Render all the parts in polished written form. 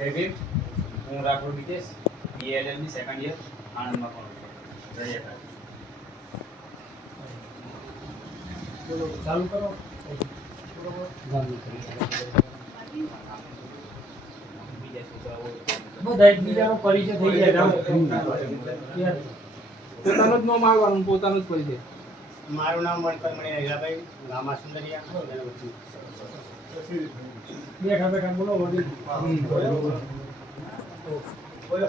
જય ભીમ. હું Rathod Vikesh, BLLની second year આણંદમાં ભણું છું. જય એકાદ. બોલો ચાલુ કરો. બીજા છોકરાઓ બધા એકબીજાનો પરિચય થઈ જાય. પોતાનું જ નામ આવવાનું, પોતાનું જ પરિચય. મારું નામ વણકરમણી રહીલાભાઈ, ગામા સુંદરિયા. બેઠા બેઠા બોલો વડીલ. બોલો.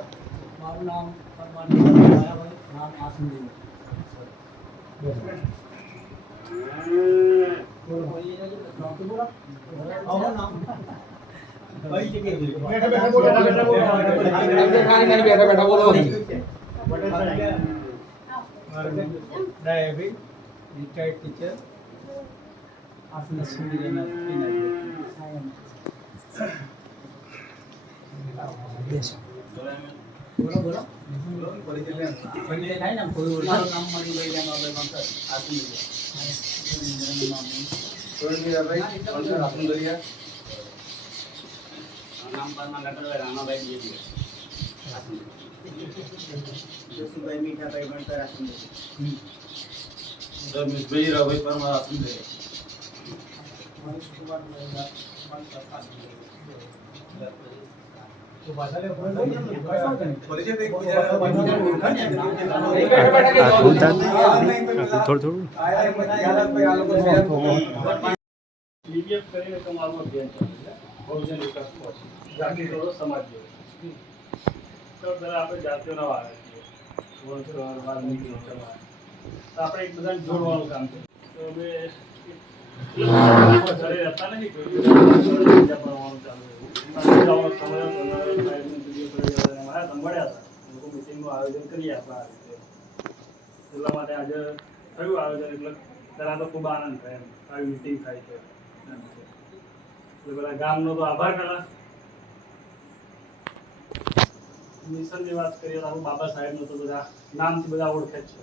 મારું નામ પરમાણી ભાઈ, નામ આસુંદી. બોલો બોલો. આવો નામ કઈ જગ્યાએ? બેઠા બેઠા બોલો. બેઠા બેઠા બોલો. ડાયાબી રિટાયર્ડ ટીચર આસના સુંદરીના બોલો બોલો. પરિચય થાય ને કોઈ મારું નામ મારી લઈ જાય આપણે મંતર નામ પરમાં લખેલું રામાભાઈ બીજે જોશુભાઈ મીઠાભાઈ વણકર આસુંદરી. રમેશભાઈ રાભાઈ પરમાર આસુંદરી. કુમાર મહિલા મંતર આસુંદરી. BPF કરીને તમારું અભિયાન ચાલે છે બહુજન વિકાસ પક્ષ જાતિ ધોરણ સમાજ જેવો તો જરા આપણે જાતિઓના વાળા છીએ વંશવાળ વાલ્મીકી સમાજ તો આપણે એક બધાને જોડવાનું કામ છે તો અમે ઘરે રહેતા નથી કોઈ બીજા ભણવાનું ચાલુ એવું સમય મળ્યા હતા લોકો મિટિંગનું આયોજન કરીએ આપણે આ રીતે એટલા માટે આજે થયું આયોજન એટલે પહેલાં તો ખૂબ આનંદ થાય એમ આવી મિટિંગ થાય છે એટલે પેલા ગામનો તો આભાર કરા. મિશનની વાત કરીએ તો આપણું બાબા સાહેબનો તો બધા નામથી બધા ઓળખે જ છે.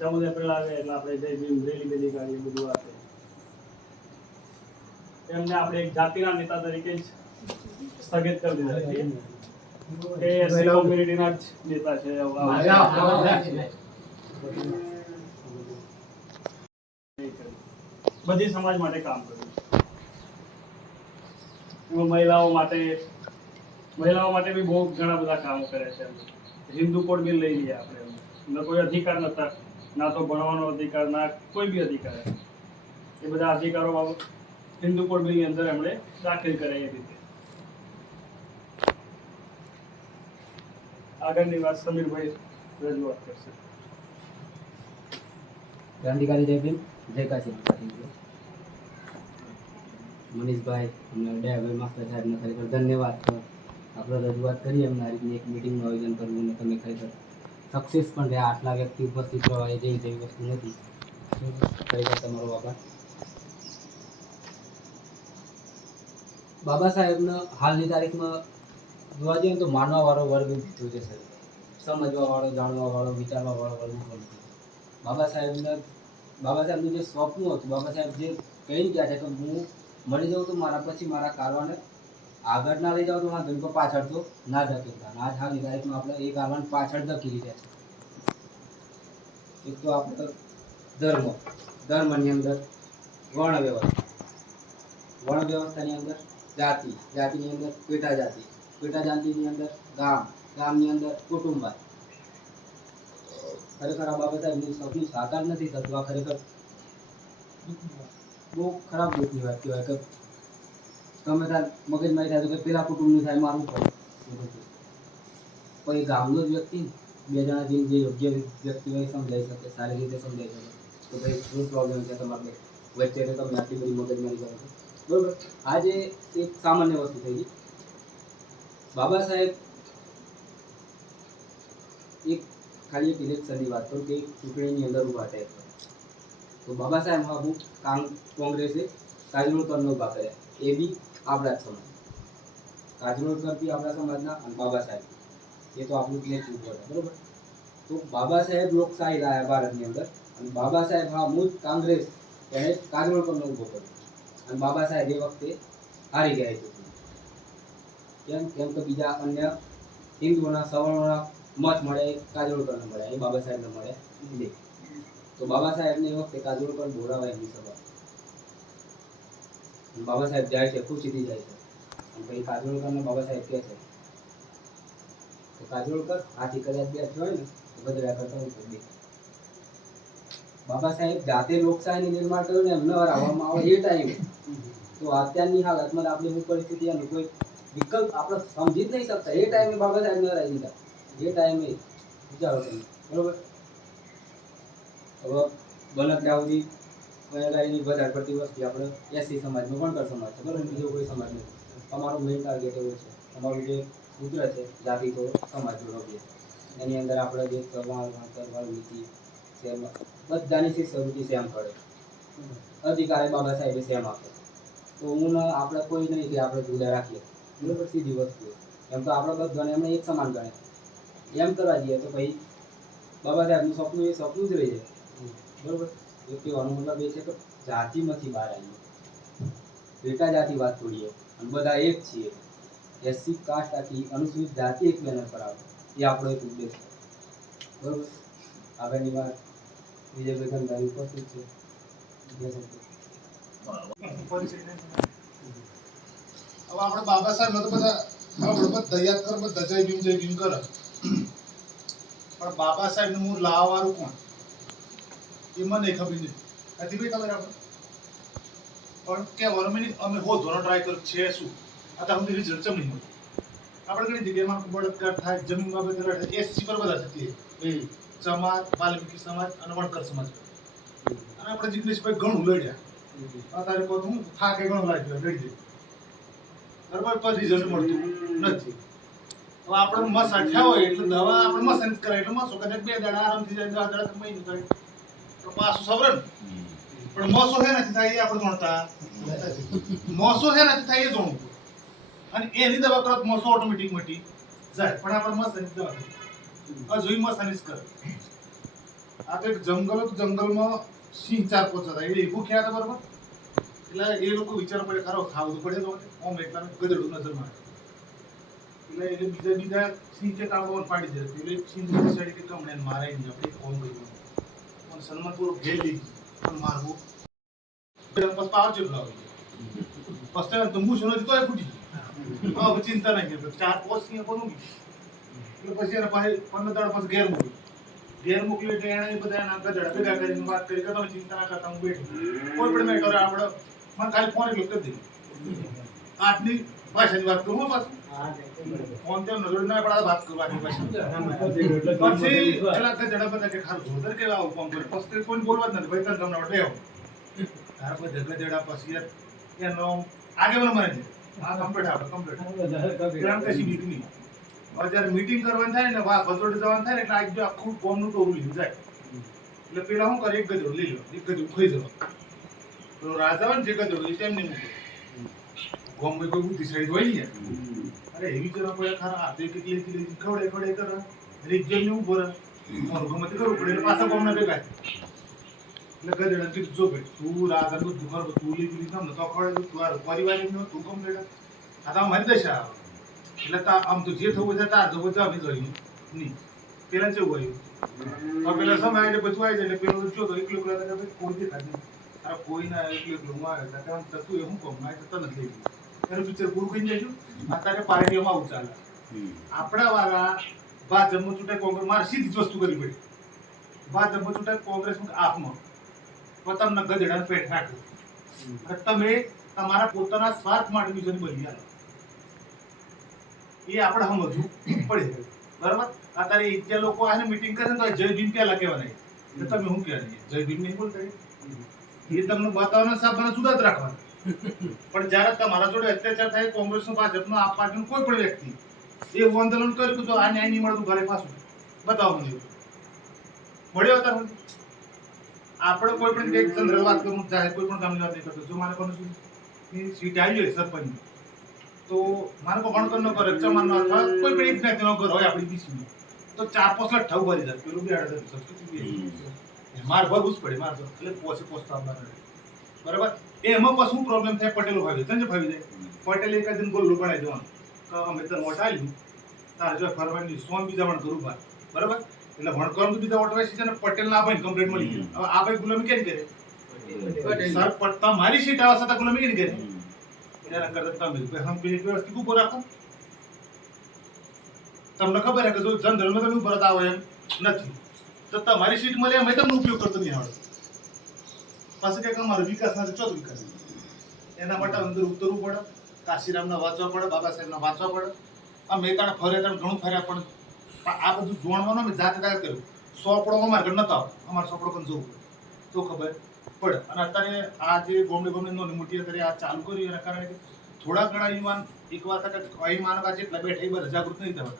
14 એપ્રિલ આવે એટલે આપણે જય ભીમ રેલી બેલી કાઢીએ બધું આપે. એમને આપણે એક જાતિના નેતા તરીકે જ સ્થગિત કરી દીધા છે. એ એસસી કોમ્યુનિટીના જ નેતા છે. બધી સમાજ માટે કામ કર્યું. એમાં મહિલાઓ માટે બી બહુ ઘણા બધા કામો કરે છે. હિન્દુ કોડ બિલ લઈ લઈએ આપણે, એમને કોઈ અધિકાર નતા, ના તો ભણવાનો અધિકાર, ના કોઈ બી અધિકાર. એ બધા અધિકારો હિન્દુ કોડ બિલની અંદર એમણે દાખલ કરે એ રીતે. આગળની વાત સમીરભાઈ રજૂઆત કરશે. ક્રાંતિકારી જય ભીમ, જય કાશી. મનીષભાઈ અને દયાભાઈ માસ્ટર સાહેબને ખરેખર ધન્યવાદ. આપણે રજૂઆત કરી એમને આ રીતની એક મિટિંગનું આયોજન કરવું અને તમે ખરેખર સક્સેસ પણ રહ્યા. આટલા વ્યક્તિ ઉપસ્થિત રહેવા એ જેવી વસ્તુ નથી. ખરેખર તમારો આભાર. બાબા સાહેબને હાલની તારીખમાં જોવા જઈએ તો માનવાવાળો વર્ગ દીધો છે સાહેબ. સમજવાવાળો, જાણવાવાળો, વિચારવાવાળો વર્ગ નથી. બાબા સાહેબનું જે સ્વપ્ન હતું, બાબા સાહેબ જે કહી ગયા છે કે હું મળી જાઉં તો મારા પછી મારા કારવાને આગળ ના લઈ જાવ તો મારા ધન પાછળ તો ના ધકી હતા. આજ હાલની તારીખમાં આપણે એ કારવાને પાછળ ધકી રહ્યા છે. એક તો આપણે ધર્મની અંદર વર્ણ વ્યવસ્થાની અંદર જાતિની અંદર પેટા જાતિની અંદર ગામની અંદર કુટુંબ. ખરેખર આ બાબત સૌથી સાકાર નથી થતું. આ ખરેખર બહુ ખરાબ દુઃખની વાત કહેવાય કે તમે તાર મગજમાં થાય તો કે પેલા કુટુંબનું થાય મારું પડે. કોઈ ગામનો જ વ્યક્તિ બે જણા જે યોગ્ય વ્યક્તિ હોય સમજાઈ શકે, સારી રીતે સમજાઈ શકે તો ભાઈ શું પ્રોબ્લેમ છે તમારે વચ્ચે તો તમે આટલી બધી મગજમારી કરો છો. બરાબર. આજે એક સામાન્ય વસ્તુ થઈ ગઈ. બાબા સાહેબ એક ખાલી એક ઇલેક્શનની વાત કરું કે ચૂંટણીની અંદર ઊભા થાય તો બાબા સાહેબ અમુક કોંગ્રેસે કાજરોલકરને ઊભા કર્યા. એ બી આપણા જ સમાજ. કાજરોલકર બી આપણા સમાજના અને બાબા સાહેબ એ તો આપણું ક્લિયર ચૂંટો હતા. બરાબર. તો બાબા સાહેબ લોકશાહી લાયા ભારતની અંદર અને બાબા સાહેબ મૂળ કોંગ્રેસ એને કાજરોલકરને ઊભો કર્યો અને બાબા સાહેબ એ વખતે હારી ગયા ચૂંટણી. કેમ કે બીજા અન્ય હિન્દુઓના સવર્ણોના મત મળે એ કાજોલકરને મળે, એ બાબા સાહેબને મળે નહીં. તો બાબા સાહેબને એ વખતે કાજોલકર બોલાવે એમની સભા. બાબા સાહેબ જાય છે, ખુશીથી જાય છે. અને પછી કાજોલકરને બાબા સાહેબ કહે છે તો કાજોલકર આથી કદાચ બે હોય ને તો ગધેડા કરતા હોય તો બે. બાબા સાહેબ જાતે લોકશાહીનું નિર્માણ કર્યું ને એમને હરાવવામાં આવે એ ટાઈમે, તો અત્યારની હાલતમાં આપણે શું પરિસ્થિતિ એનું કોઈ વિકલ્પ આપણે સમજી જ નહીં શકતા. એ ટાઈમે બાબા સાહેબને હરાવી દીધા, એ ટાઈમે વિચારો તમે, બરોબર. હવે બને ત્યાં સુધી મહિલાની વધારે પડતી વસ્તી આપણે એસસી સમાજમાં વણકર સમાજ છે, બરાબર, બીજો કોઈ સમાજ નથી. અમારું મેઇન ટાર્ગેટ એવું છે, અમારું જે સૂત્ર છે જાતિ તો સમાજ જોડો, એની અંદર આપણે જે ચલણ વણતર નીતિ સેમ બધાની શિષ્યવૃત્તિ સેમ પડે, અધિકારી બાબા સાહેબે સેમ આપે. તો હું આપણે કોઈ નહીં કે આપણે જુદા રાખીએ, બરાબર, સીધી વસ્તુ. એમ તો આપણે બધાને એમને એક સમાન ગણે. એમ કરવા જઈએ તો ભાઈ બાબા સાહેબનું સપનું એ સપનું જ રહી જાય, બરાબર. એ કહેવાનો મતલબ એ છે કે જાતિમાંથી બહાર આવીએ, પેટા જાતિ વાત છોડીએ અને બધા એક છીએ. એસસી કાસ્ટ આખી અનુસૂચિત જાતિ એક બેનર પર આવે, એ આપણો એક ઉદ્દેશ છે, બરાબર. આગળની વાત વિજયભાઈ ગંધારી ઉપસ્થિત છે. હવે આપણે બાબા સાહેબ તો બધા આપણે તૈયાર કર બધા જય ભીમ કરે, પણ બાબા સાહેબ નું મૂળ લાવવાનું કોણ એ મને ખબર નથી. નથી ભાઈ ખબર આપણે પણ કહેવાનો મીનિંગ અમે હો ધોરણ ટ્રાય કર્યો છે શું અત્યાર સુધી રિઝલ્ટ ચમ નહીં મળતું. આપણે ઘણી જગ્યામાં બળાત્કાર થાય, જમીન બાબતે લડાઈ થાય, એસસી પર બધા થતી સમાજ, વાલ્મીકી સમાજ અને વણકર સમાજ. અને આપણે જિગ્નેશભાઈ ઘણું લડ્યા, અત્યારે કહું હું થાકે ઘણું લાગ્યો લડી જાય, બરાબર, પણ રિઝલ્ટ મળતું નથી. હવે આપણે મસા થયા હોય એટલે દવા આપણે મસાજ કરાય એટલે મસો કદાચ 2 દાડા આરામથી જાય, 10 દાડા તો મહિને કરે તો પાછું સવરણ. પણ મોસો હે નથી થાય એ આપણે જોણતા, મોસો હે નથી થાય એ જોણવું, અને એની દવા કરો મોસો ઓટોમેટિક મટી જાય. પણ આપણે મસાની દવા જોઈ મસાની જ કરે. આ તો એક જંગલ હતું, જંગલમાં સિંહ 4-5 હતા, એટલે ભૂખ્યા હતા, બરોબર. એટલે એ લોકો વિચાર પડે ખરો ખાવું પડે તો ઓમ એટલા ગધેડું નજર મારે, એટલે બીજા સિંહ કે કામ પાડી દે. એટલે સિંહ સાઈડ કે કમણે મારે નહીં, આપણે કોમ કર્યું પણ સન્માનપુર ઘેર લીધી પણ મારવું પછી પાવ જેટલો આવે પછી તંબુ શું નથી તો એ ફૂટી હવે ચિંતા નહીં કે 4-5 સિંહ કોનું એટલે પછી એને પાસે 15 દાડા પછી ઘેર મોકલી એટલે એને બધા એના ગધેડા ભેગા કરીને વાત કરી કે તમે ચિંતા ના કરતા હું બેઠું કોઈ પણ મેં કરે આપણે મને ખાલી ફોન એટલું કરી દીધું આટલી ભાષાની વાત કરું પાછું ફોન તેમ નજર ના પડે વાત કરવાની પછી પેલા ગધેડા બધા કે ખારું જોદર કે આવું કામ કરે પછી કોઈ બોલવા જ નથી ભાઈ તને તમને બે તાર બધા ગધેડા પછી એનો આગે મને મને આ કમ્પ્લીટ આપણે કમ્પ્લીટ ગ્રામ કશી બીક નહીં. હવે જ્યારે મીટિંગ કરવાની થાય ને ભસોડી જવાનું થાય ને એટલે આજ આખું કોમનું ટોરું લીધું જાય એટલે પેલા શું કરે એક ગધેડું લઈ લો, એક ગધેડું ખાઈ જવા તો રાજા હોય ને જે ગધેડું એ તેમ નહીં મૂકે ગોમમાં કોઈ બુદ્ધિ સાઈડ હોય ને અરે એવી કરવા પડે ખરા આ બે કેટલી ખવડે કરે રિજ્જલ ઉભો રહે મારું ગમતી કરવું પડે એટલે પાછા ગોમના ભેગા એટલે ગધેડા કીધું જો ભાઈ તું રાજા બધું ખબર તું લીધી તમને તો ખવડે તું આ પરિવાર તું કમ લેડા આ તો મારી દશા આવે એટલે આમ તો જે થવું છે તાર જવું જાવ જોયું નહીં. પેલા જેવું આવ્યું તો પેલા સમય એટલે બધું આવી જાય એટલે પેલો જો તો એકલો કોઈ દેખાય નહીં અરે કોઈ ના એકલો હું આવે તું એ હું કહું મારે તો તને લઈ ગયું એનું પિક્ચર પૂરું કરી જઈશું. અત્યારે પાર્ટીઓમાં આવું ચાલે આપણા વાળા ભાજપમાં ચૂંટાય કોંગ્રેસ મારે સીધી જ વસ્તુ કરી પડી ભાજપમાં ચૂંટાય કોંગ્રેસમાં આપમાં પોતાના ગધેડા પેટ રાખો અને તમે તમારા પોતાના સ્વાર્થ માટે બીજાને બલી આલો એ આપણે સમજવું પડે, બરાબર. અત્યારે જે લોકો આને મીટિંગ કરે ને તો જય ભીમ પહેલા કહેવાના એટલે તમે શું કહેવાય જય ભીમ નહીં બોલતા એ તમને બતાવવાના સાહેબ જુદા જ રાખવાના. પણ જ્યારે તમારા જોડે અત્યાચાર થાય કોંગ્રેસનો ભાજપનો આપ પાર્ટીનો કોઈ પણ વ્યક્તિ એવું આંદોલન કર્યું તો આ ન્યાય નહીં મળતું ઘરે પાછું બતાવો મને મળ્યો અત્યારે આપણે કોઈ પણ એક ચંદ્ર વાત કરું ચાહે કોઈ પણ કામની વાત નહીં કરતો જો મારે કોણ સીટ આવી હોય સરપંચ તો મારે કોણ ન કરે ચમાન અથવા કોઈ પણ એક જ્ઞાતિ નો ઘર હોય આપણી બીસી તો 4-5 લાખ ઠાવ ભરી જાય પેલું 2,000 માર ભરવું જ પડે માર એટલે પોસ્તા બરાબર. એમાં પછી પ્રોબ્લેમ થાય પટેલો ભાવી સંજય ભાવી જાય પટેલ એક દિન ગોલ્લો બનાવી દેવાનું કે અમે તને વોટ આલ્યું તારે જો ફરવાની સોન બીજા વણ કરું બાર બરાબર એટલે વણકર તો બીજા વોટ છે ને પટેલ ના ભાઈ કમ્પ્લેટ મળી ગઈ હવે આ ભાઈ ગુલામી કેમ કરે સર પટ્ટા મારી સીટ આવે છે તો ગુલામી કેમ કરે એના કરતા તમે હમ પેલી વ્યવસ્થિત ઉભો રાખો તમને ખબર હે કે જો જનરલમાં તમે ઉભો રહેતા હોય એમ નથી તો તમારી સીટ મળે એમ તમને ઉપયોગ કરતો નહીં આવડે પાછું કે અમારો વિકાસ નથી ચોથો વિકાસ એના માટે અંદર ઉતરવું પડે કાશીરામના વાંચવા પડે બાબા સાહેબના વાંચવા પડે આ મહેતાણા ફરે તમે ઘણું ફર્યા પણ આ બધું જોણવાનું અમે જાતે જાતે કર્યું સોપડો અમારે ઘર નતા અમારે સોપડો પણ જોવું તો ખબર પડે અને અત્યારે આ જે ગોમડે નો મોટી અત્યારે આ ચાલુ કર્યું એના કારણે થોડા ઘણા યુવાન એક વાત અહીં માનવ આજે એટલા બેઠા એ બધા જાગૃત નહીં થવા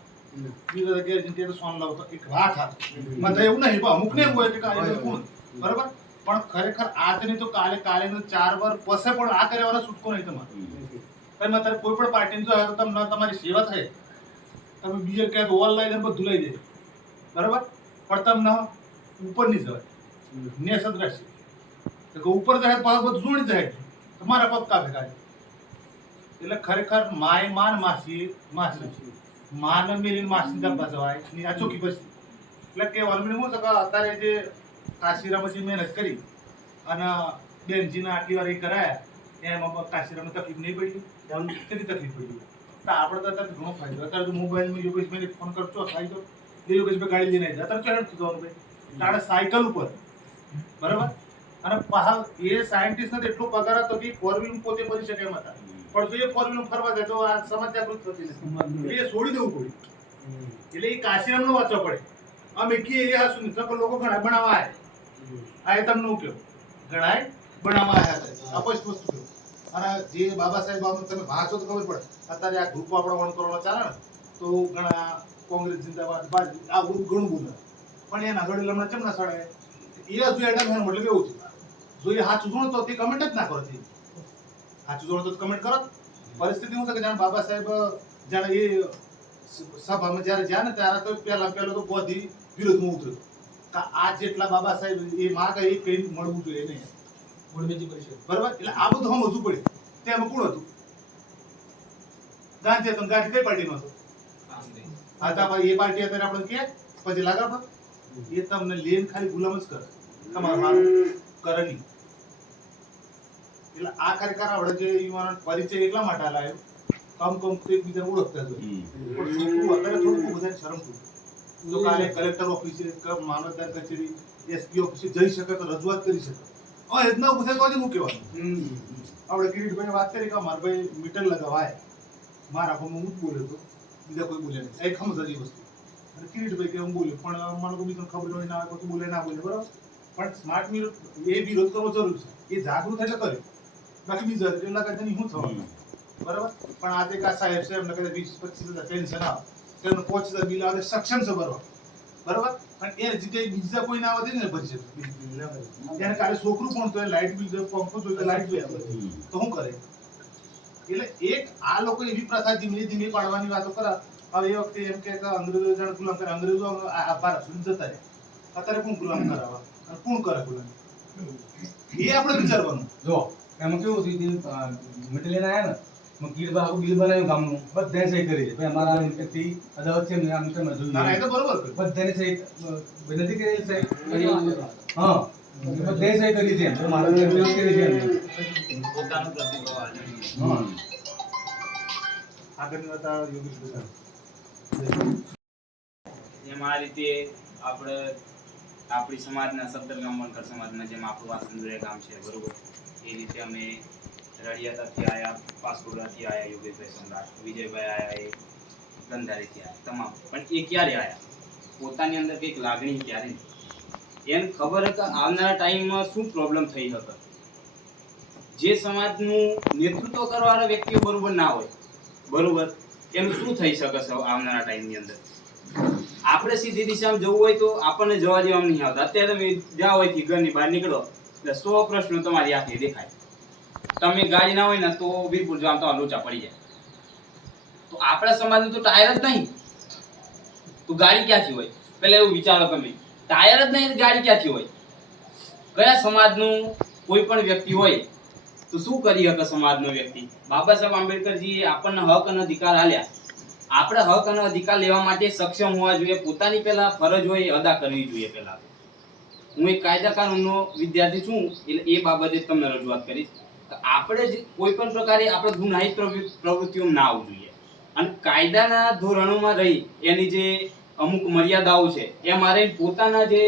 બીજા જગ્યાએ જઈને તો સોન લાવતો એક વાત હતી મને એવું નહીં પણ અમુક ને એવું હોય કે આ કોણ બરાબર પણ ખરેખર આજ નહીં તો કાલે કાલે 4 વાર પછી પણ આ કરવાનો છૂટકો નહીં તમારે તમે અત્યારે કોઈ પણ પાર્ટી જો તો તમને તમારી સેવા થાય તમે બીજે ક્યાંક ઓનલાઈન બધું લઈ જાય બરાબર પણ તમને ઉપર નહીં જવાય નેસ જ રહેશે તો ઉપર જાય પાછું બધું જોડી જાય તમારા પગ કાપે કાઢે એટલે ખરેખર માય માન માસી માસી માન મેલીને માસી દબા જવાય ની આ ચોકી બસી એટલે કહેવાનું મને શું છે કે અત્યારે જે કાશીરામજી મહેનત કરી અને બેનજીના આટલી વાર એ કરાયા એમાં કાશીરામને તકલીફ નહીં પડી કેટલી તકલીફ પડી તો આપણે તો અત્યારે ઘણો ફાયદો અત્યારે તો મોબાઈલમાં યોગેશભાઈને ફોન કરતો થાય તો એ યોગેશભાઈ ગાડી લઈને આવી જાય અત્યારે ચહેડ જવાનું ભાઈ તારે સાયકલ ઉપર બરાબર અને પાછા એ સાયન્ટિસ્ટને તો એટલો પગાર હતો કે 4 વ્હીલ પોતે કરી શકે એમ હતા પણ જો એ 4 વ્હીલ ફરવા જાય તો આ સમાજ જાગૃત થતી નથી એટલે એ છોડી દેવું પડ્યું એટલે એ કાશીરામનો વાંચવા પડે અમે કે એરિયા શું નહીં લોકો ઘણા બનાવવા આ એ તમને હું કહ્યું ઘણા બનાવવા આવ્યા હતા અપોઝ વસ્તુ કહ્યું અને જે બાબા સાહેબ બાબુ તમે વાંચો તો ખબર પડે અત્યારે આ ગ્રુપ આપણા વણ કરવાનો ચાલે ને તો ઘણા કોંગ્રેસ જિંદાબાદ ભાજપ આ ઘણું બોલે પણ એના ઘડી લમણા ચમના સળે એ હજુ એડમ મતલબ એવું છે જો એ સાચું જોણ તો તે કમેન્ટ જ ના કરો તે સાચું જોણ તો કમેન્ટ કરો પરિસ્થિતિ શું છે કે જાણે બાબા સાહેબ જાણે એ સભામાં જ્યારે જ્યાં ને ત્યારે તો પહેલો તો બધી વિરોધમાં ઉતર્યો કે આ જેટલા બાબા સાહેબ એ માગે એ કઈ મળવું જોઈએ નહીં બરાબર એટલે આ બધું સમજવું પડે તેમાં કોણ હતું ગાંધી હતું ગાંધી કઈ પાર્ટીનો હતો આ તો એ પાર્ટી અત્યારે આપણે કે પછી લાગે એ તમને લેન ખાલી ગુલામ જ કરે તમારું મારું કરે નહીં એટલે આ ખરેખર આપણે જે યુવાનો પરિચય એટલા માટે લાવ્યો કમ તો એકબીજાને ઓળખતા જ હોય પણ છોકરું અત્યારે થોડું બધાને શરમ થયું તો કાલે કલેક્ટર ઓફિસે મામલતદાર કચેરી એસપી ઓફિસે જઈ શકે તો રજૂઆત કરી શકે હવે એજ ના પૂછે તો હું કહેવાનું આપણે કિરીટભાઈ વાત કરી કે મારા ભાઈ મીટર લગાવાય મારા ફોનમાં હું જ બોલ્યો હતો બીજા કોઈ બોલ્યા નહીં એક સમજ હજી વસ્તુ અને કિરીટભાઈ કે હું બોલ્યો પણ મને કોઈ બીજાને ખબર હોય ના આવે તો બોલે ના બોલે બરાબર પણ સ્માર્ટ મીટર એ વિરોધ કરવો જરૂરી છે એ જાગૃત એટલે કરે બાકી બીજા એટલા કદાચ શું થવાનું બરાબર પણ આજે કા સાહેબ છે એમને કદાચ 20-25 પેન્શન આવે તેમને 5000 બિલ આવે સક્ષમ છે ભરવા બરાબર અને એ જગ્યાએ બીજા કોઈ ના આવે ને ભરી શકે ત્યારે કાલે છોકરું પણ તો લાઇટ બિલ પંખો જોઈએ લાઇટ જોઈએ તો શું કરે એટલે એક આ લોકો એવી પ્રથા ધીમે ધીમે પાડવાની વાતો કરા હવે એ વખતે એમ કે અંગ્રેજો જાણ ગુલામ કરે અંગ્રેજો ભારત સુધી જતા રહે અત્યારે કોણ ગુલામ કરાવવા અને કોણ કરે ગુલામ એ આપણે વિચારવાનું જો એમાં કેવું થયું મટીરિયલ આવ્યા ને કીડ આખું બિલ બનાવ્યું ગામનું બધાને સહી કરી છે અમારા થી અદાવત છે આમ તમે ના એ તો બરોબર બધાને સહી નથી કરેલી સહી હા બધાને સહી કરી છે તો મારા વિરોધ કરી છે પોતાનું પ્રતિભાવ આવે. હા આગળની વાત આ યોગેશ એમ આ રીતે આપણે આપણી સમાજના સફદરગામ વણકર સમાજના જેમ આપણું આ સંજોયા ગામ છે બરોબર એ રીતે અમે રડિયાતાથી આવ્યા પાસપોર્ટથી આવ્યા યોગેશભાઈ સમ્રાટ વિજયભાઈ આવ્યા એ ગંધારીથી આવ્યા તમામ પણ એ ક્યારે આવ્યા પોતાની અંદર કંઈક લાગણી ક્યારે નહીં એને ખબર કે આવનારા ટાઈમમાં શું પ્રોબ્લેમ થઈ શકે જે સમાજનું નેતૃત્વ કરવાવાળા વ્યક્તિઓ બરોબર ના હોય બરોબર એનું શું થઈ શકે છે આવનારા ટાઈમની અંદર આપણે સીધી દિશામાં જવું હોય તો આપણને જવા દેવામાં નહીં આવતા અત્યારે તમે જ્યાં હોય ઘરની બહાર નીકળો એટલે 100 પ્રશ્નો તમારી આંખે દેખાય તમે ગાડી ના હોય ને તો વીરપુર જવા તો લોચા પડી જાય તો આપણા સમાજનું તો ટાયર જ નહીં તો ગાડી ક્યાંથી હોય પહેલા એવું વિચારો તમે ટાયર જ નહીં ગાડી ક્યાંથી હોય કયા સમાજનું કોઈ પણ વ્યક્તિ હોય તો શું કરી શકે સમાજનો વ્યક્તિ? બાબા સાહેબ આંબેડકરજીએ આપણને હક અને અધિકાર આલ્યા. આપણે હક અને અધિકાર લેવા માટે સક્ષમ હોવા જોઈએ. પોતાની પહેલા ફરજ હોય એ અદા કરવી જોઈએ. પહેલા હું એક કાયદા કાનૂનનો વિદ્યાર્થી છું એટલે એ બાબતે તમને રજૂઆત કરીશ. આપણે જ કોઈ પણ પ્રકારે આપણે ગુનાહિત પ્રવૃત્તિઓ ના આવવું જોઈએ અને કાયદાના ધોરણોમાં રહી એની જે અમુક મર્યાદાઓ છે એ મારે પોતાના જે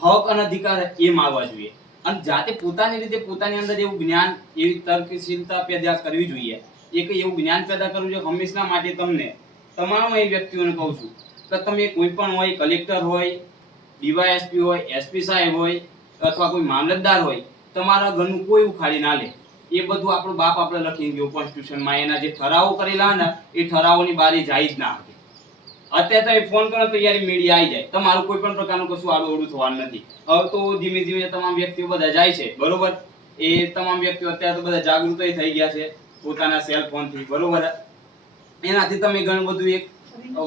હક અને અધિકાર એ માગવા જોઈએ અને જાતે પોતાની રીતે પોતાની અંદર એવું જ્ઞાન, એવી તર્કશીલતા પેદા કરવી જોઈએ. એક એવું જ્ઞાન પેદા કરવું જોઈએ હંમેશા માટે. તમને તમામ એ વ્યક્તિઓને કહું છું કે તમે કોઈ પણ હોય, કલેક્ટર હોય, ડીવાયએસપી હોય, એસપી સાહેબ હોય અથવા કોઈ મામલતદાર હોય, તમારા ઘરનું કોઈ ઉખાડી ના લે. એ બધું આપણો બાપ આપણે લખી ગયો કોન્સ્ટિટ્યુશનમાં. એના જે ઠરાવો કરેલા ને એ ઠરાવોની બારી જાય જ ના હતી. અત્યારે તમે ફોન કરો તો યાર મીડિયા આવી જાય. તમારું કોઈ પણ પ્રકારનું કશું આડું થવાનું નથી. હવે તો ધીમે ધીમે તમામ વ્યક્તિઓ બધા જાય છે, બરોબર. એ તમામ વ્યક્તિઓ અત્યારે તો બધા જાગૃત થઈ ગયા છે પોતાના સેલ ફોનથી, બરોબર. એનાથી તમે ઘણું બધું એક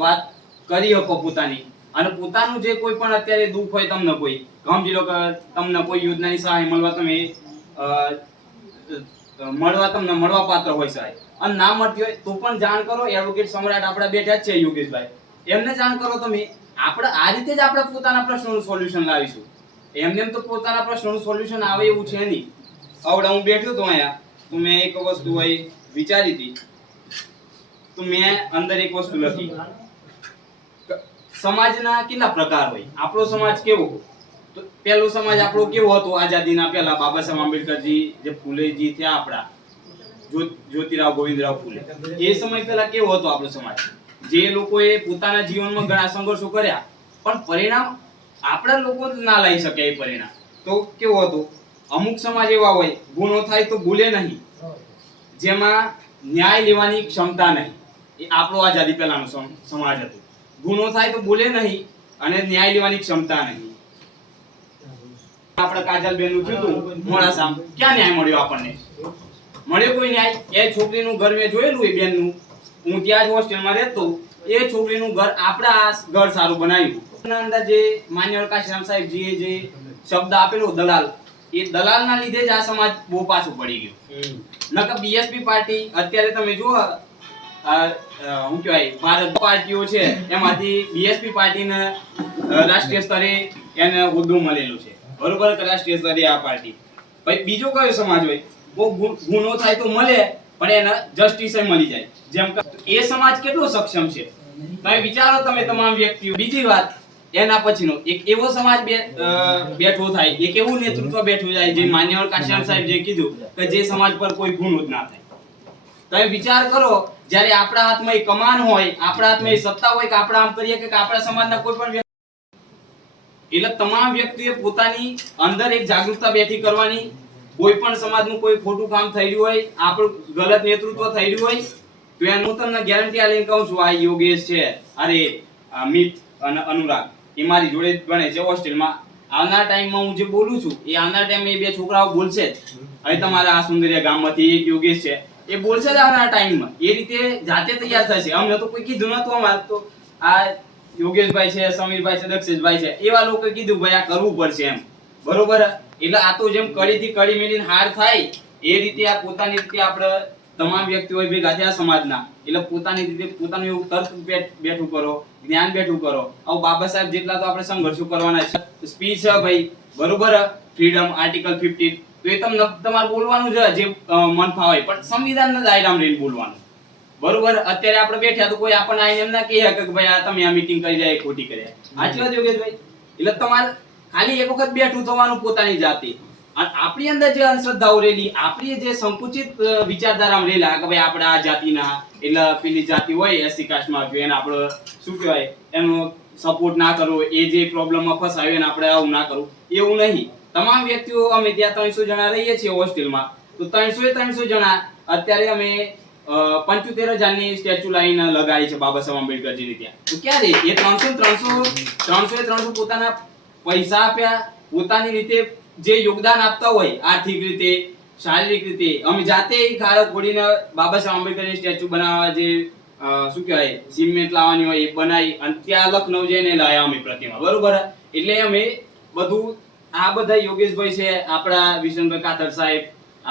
વાત કરી શકો પોતાની. અને પોતાનું જે કોઈ પણ અત્યારે દુઃખ હોય, તમને કોઈ સમજી લો કે તમને કોઈ યોજનાની સહાય તમને મળવા પાત્ર હોય સહાય અને ના મળતી હોય તો પણ જાણ કરો. એડવોકેટ સમ્રાટ આપણા બેઠા જ છે યોગેશભાઈ, એમને જાણ કરો તમે. આપણે આ રીતે જ આપણે પોતાના પ્રશ્નોનું સોલ્યુશન લાવીશું. એમને એમ તો પોતાના પ્રશ્નોનું સોલ્યુશન આવે એવું છે નહીં. આવડે હું બેઠો તો અહીંયા તો મેં એક વસ્તુ હોય વિચારી હતી તો મેં અંદર એક વસ્તુ લખી. સમાજના કેટલા પ્રકાર હોય? આપણો સમાજ કેવો? તો પહેલો સમાજ આપણો કેવો હતો? આઝાદીના પહેલા બાબા સાહેબ આંબેડકરજી, જે ફૂલેજી થયા આપણા, જ્યોતિરાવ ગોવિંદરાવ ફૂલે, એ સમય પહેલા કેવો હતો આપણો સમાજ? જે લોકોએ પોતાના જીવનમાં ઘણા સંઘર્ષો કર્યા પણ પરિણામ આપણા લોકો ના લઈ શકે એ પરિણામ. તો કેવો હતો? અમુક સમાજ એવા હોય ગુનો થાય તો ભૂલે નહીં, જેમાં ન્યાય લેવાની ક્ષમતા નહીં. એ આપણો આઝાદી પહેલાનો સમાજ હતો. ગુનો થાય તો બોલે નહીં અને ન્યાય લેવાની ક્ષમતા નહીં. આપણે કાજલબેન નું કીધું મોડાસા, ક્યાં ન્યાય મળ્યો આપણને? મળ્યો કોઈ ન્યાય? એ છોકરીનું ઘર મેં જોયેલું એ બેનનું, હું ત્યાં જ હોસ્ટેલમાં રહેતો. એ છોકરીનું ઘર આપણા ઘર સારું બનાવ્યું. એના અંદર જે માન્ય કાશીરામ સાહેબજીએ જે શબ્દ આપેલો દલાલ, એ દલાલના લીધે જ આ સમાજ બહુ પાછું પડી ગયું. નકર બીએસપી પાર્ટી અત્યારે તમે જુઓ, શું કહેવાય, ભારત પાર્ટીઓ છે એમાંથી બીએસપી પાર્ટીને રાષ્ટ્રીય સ્તરે એને હોદ્દો મળેલો છે, બરોબર. રાષ્ટ્રીય સ્તરે આ પાર્ટી. ભાઈ બીજો કયો સમાજ હોય બહુ ગુનો થાય તો મળે પણ એને જસ્ટિસ મળી જાય, જેમ કે એ સમાજ કેટલો સક્ષમ છે તમે વિચારો. તમે તમામ વ્યક્તિઓ. બીજી વાત, એના પછીનો એક એવો સમાજ બેઠો થાય, એક એવું નેતૃત્વ બેઠું જાય જે માન્યવર કાશીરામ સાહેબ જે કીધું કે જે સમાજ પર કોઈ ગુનો જ ના થાય. તમે વિચાર કરો, જ્યારે આપણા હાથમાં એ કમાન હોય, આપણા હાથમાં એ સત્તા હોય કે આપણે આમ કરીએ કે આપણા સમાજના કોઈ પણ વ્યક્તિ, એટલે તમામ વ્યક્તિએ પોતાની અંદર એક જાગૃતતા બેઠી કરવાની. કોઈ પણ સમાજનું કોઈ ખોટું કામ થઈ રહ્યું હોય, આપણું ગલત નેતૃત્વ થઈ રહ્યું હોય તો એનું તમને ગેરંટી આલીને કહું છું, આ યોગેશ છે, અરે મિત અને અનુરાગ, એ મારી જોડે જ ભણે છે હોસ્ટેલમાં. આવનાર ટાઈમમાં હું જે બોલું છું એ આવનાર ટાઈમે એ બે છોકરાઓ બોલશે જ. હવે તમારા આ સુંદરિયા ગામમાંથી એક યોગેશ છે, એ બોલશે જ આવનાર ટાઈમમાં. એ રીતે જાતે તૈયાર થશે. અમને તો કોઈ કીધું નતું. અમારે તો આ યોગેશભાઈ છે, સમીરભાઈ છે, દક્ષેશભાઈ છે, એવા લોકો કીધું ભાઈ આ કરવું પડશે એમ, બરોબર. એટલે આ તો જેમ કડીથી કડી મેલીને હાર થાય એ રીતે આ પોતાની રીતે આપણે તમામ વ્યક્તિઓ ભેગા થયા સમાજના, એટલે પોતાની રીતે પોતાનું એવું તર્ક બેઠું કરો, જ્ઞાન બેઠું કરો. આવું બાબા સાહેબ જેટલા તો આપણે સંઘર્ષો કરવાના છે. સ્પીચ છે ભાઈ, બરોબર, ફ્રીડમ આર્ટિકલ 15, તો એ તમને તમારે બોલવાનું છે જે મન ફાવે, પણ સંવિધાનના દાયરામાં રહીને બોલવાનું, બરોબર. અત્યારે આપણે બેઠા તો કોઈ આપણને આવીને એમ ના કહે કે ભાઈ આ તમે આ મીટિંગ કરી જાય ખોટી કર્યા. સાચી વાત યોગેશભાઈ? એટલે તમારે ખાલી એક વખત બેઠું થવાનું પોતાની જાતે. અને આપણી અંદર જે અંધશ્રદ્ધાઓ રહેલી, આપણી જે સંકુચિત વિચારધારામાં રહેલા કે ભાઈ આપણે આ જાતિના, એટલે પેલી જાતિ હોય એસસી કાસ્ટમાં એને આપણે શું કહેવાય એનો સપોર્ટ ના કરવો, એ જે પ્રોબ્લેમમાં ફસાયો એને આપણે આવું ના કરવું, એવું નહીં. તમામ વ્યક્તિઓ, અમે ત્યાં 300 જણા રહીએ છીએ હોસ્ટેલમાં, તો 300 જણા અત્યારે અમે 75,000ની સ્ટેચ્યુ લાઈન લગાડી છે બાબા સાહેબ આંબેડકરજીની ત્યાં. તો ક્યારે એ 300 પોતાના પૈસા આપ્યા, પોતાની રીતે જે યોગદાન આપતા હોય આર્થિક રીતે, શારીરિક રીતે. અમે જાતે ખાડક ખોડીને બાબા સાહેબ આંબેડકરની સ્ટેચ્યુ બનાવવા, જે શું કહેવાય સિમેન્ટ લાવવાની હોય એ બનાવી અને ત્યાં લખનઉ જઈને લાવ્યા અમે પ્રતિમા, બરોબર. એટલે અમે બધું આ બધા યોગેશભાઈ છે, આપણા વિશનભાઈ કાતર સાહેબ,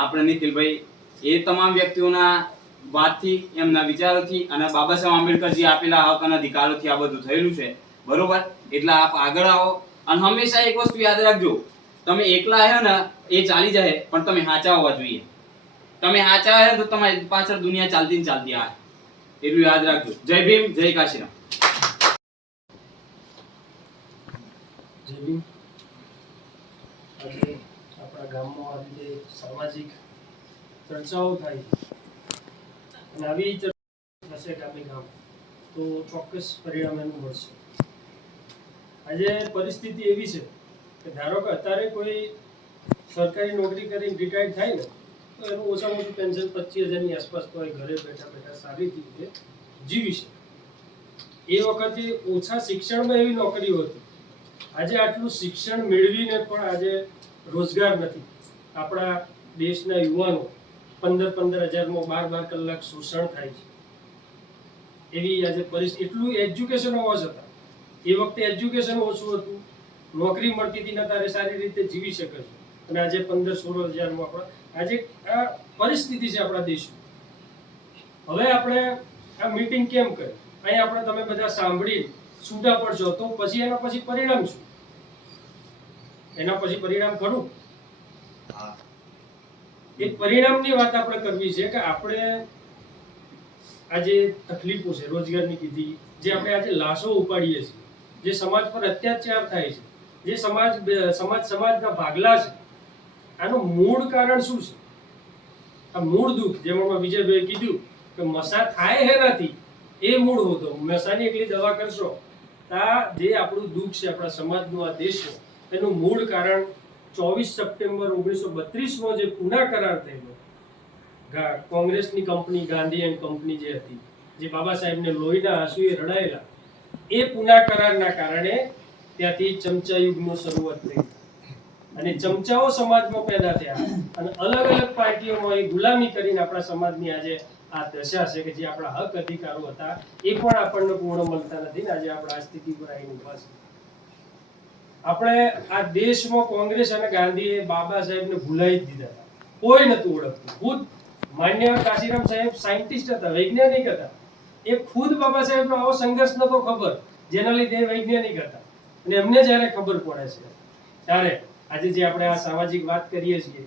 આપણે નિખિલભાઈ એ તમામ વ્યક્તિઓના વાતથી એમના વિચારોથી અને બાબા સાહેબ આંબેડકરજી આપેલા હક અને અધિકારોથી આ બધું થયેલું છે બરોબર. એટલે આપ આગળ આવો અને હંમેશા એક વસ્તુ યાદ રાખજો, તમે એકલા આવ્યો ને એ ચાલી જાય પણ તમે સાચા હોવા જોઈએ. તમે સાચા આવ્યા તો તમારી પાછળ દુનિયા ચાલતી ને ચાલતી આવે, એટલું યાદ રાખજો. જય ભીમ, જય કાશીરામ. જય ભીમ. આજે આપણા ગામમાં આવી રીતે સામાજિક ચર્ચાઓ થાય છે અને આવી ચર્ચા થશે ગામે ગામ તો ચોક્કસ પરિણામ એનું મળશે. આજે પરિસ્થિતિ એવી છે કે ધારો કે અત્યારે કોઈ સરકારી નોકરી કરીને રિટાયર્ડ થાય ને તો એનું ઓછામાં ઓછું પેન્શન 25,000ની આસપાસ તો એ ઘરે બેઠા બેઠા સારી રીતે જીવી શકે. એ વખતે ઓછા શિક્ષણમાં એવી નોકરીઓ હતી. આજે આટલું શિક્ષણ મેળવીને પણ આજે રોજગાર નથી. આપણા દેશના યુવાનો 15,000માં 12 કલાક શોષણ થાય છે. એવી આજે પરિસ્થિતિ. એટલું એજ્યુકેશન હોવા છતાં એ વખતે એજ્યુકેશન ઓછું હતું, નોકરી મળતી હતી ને તારે સારી રીતે જીવી શકે છે. અને આજે 15-16 હજારમાં આજે આ પરિસ્થિતિ છે આપણા દેશની. હવે આપણે આ મીટિંગ કેમ કરી? અહીં આપણે તમે બધા સાંભળી છૂટા પડશો તો પછી એના પછી પરિણામ શું? એના પછી પરિણામ ખરું? એ પરિણામની વાત આપણે કરવી છે કે આપણે આજે તકલીફો છે રોજગારની કીધી, જે આપણે આજે લાશો ઉપાડીએ છીએ, જે સમાજ પર અત્યાચાર થાય છે, જે સમાજના ભાગલા છે, આનું મૂળ કારણ શું છે? આ મૂળ દુઃખ જેમાં વિજયભાઈ કીધું કે મસા થાય એનાથી એ મૂળ હોતો. મસાની એકલી દવા કરશો આ જે આપણું દુઃખ છે આપણા સમાજનું, આ દેશનું, એનું મૂળ કારણ 24 સપ્ટેમ્બર 1932 જે પુના કરાર થયેલો, કોંગ્રેસની કંપની ગાંધી એન્ડ કંપની જે હતી, જે બાબા સાહેબને લોહીના આંસુએ રડાયેલા, એ પુના કરારના કારણે ત્યાંથી ચમચા યુગનો શરૂઆત થઈ અને ચમચાઓ સમાજમાં પેદા થયા અને અલગ અલગ પાર્ટીઓમાં એ ગુલામી કરીને આપણા સમાજની આજે આ દશા છે કે જે આપણા હક અધિકારો હતા એ પણ આપણને પૂર્ણ મળતા નથી ને આજે આપણે આ સ્થિતિ પર આવીને ઊભા છે. આપણે આ દેશમાં કોંગ્રેસ અને ગાંધીએ બાબા સાહેબને ભૂલાવી જ દીધા હતા. કોઈ નતું ઓળખતું. ખુદ માન્ય કાશીરામ સાહેબ સાયન્ટિસ્ટ હતા, વૈજ્ઞાનિક હતા. એ ખુદ બાબા સાહેબનો આવો સંઘર્ષ નતો ખબર, જેના લીધે વૈજ્ઞાનિક હતા. અને એમને જ્યારે ખબર પડે છે ત્યારે આજે જે આપણે આ સામાજિક વાત કરીએ છીએ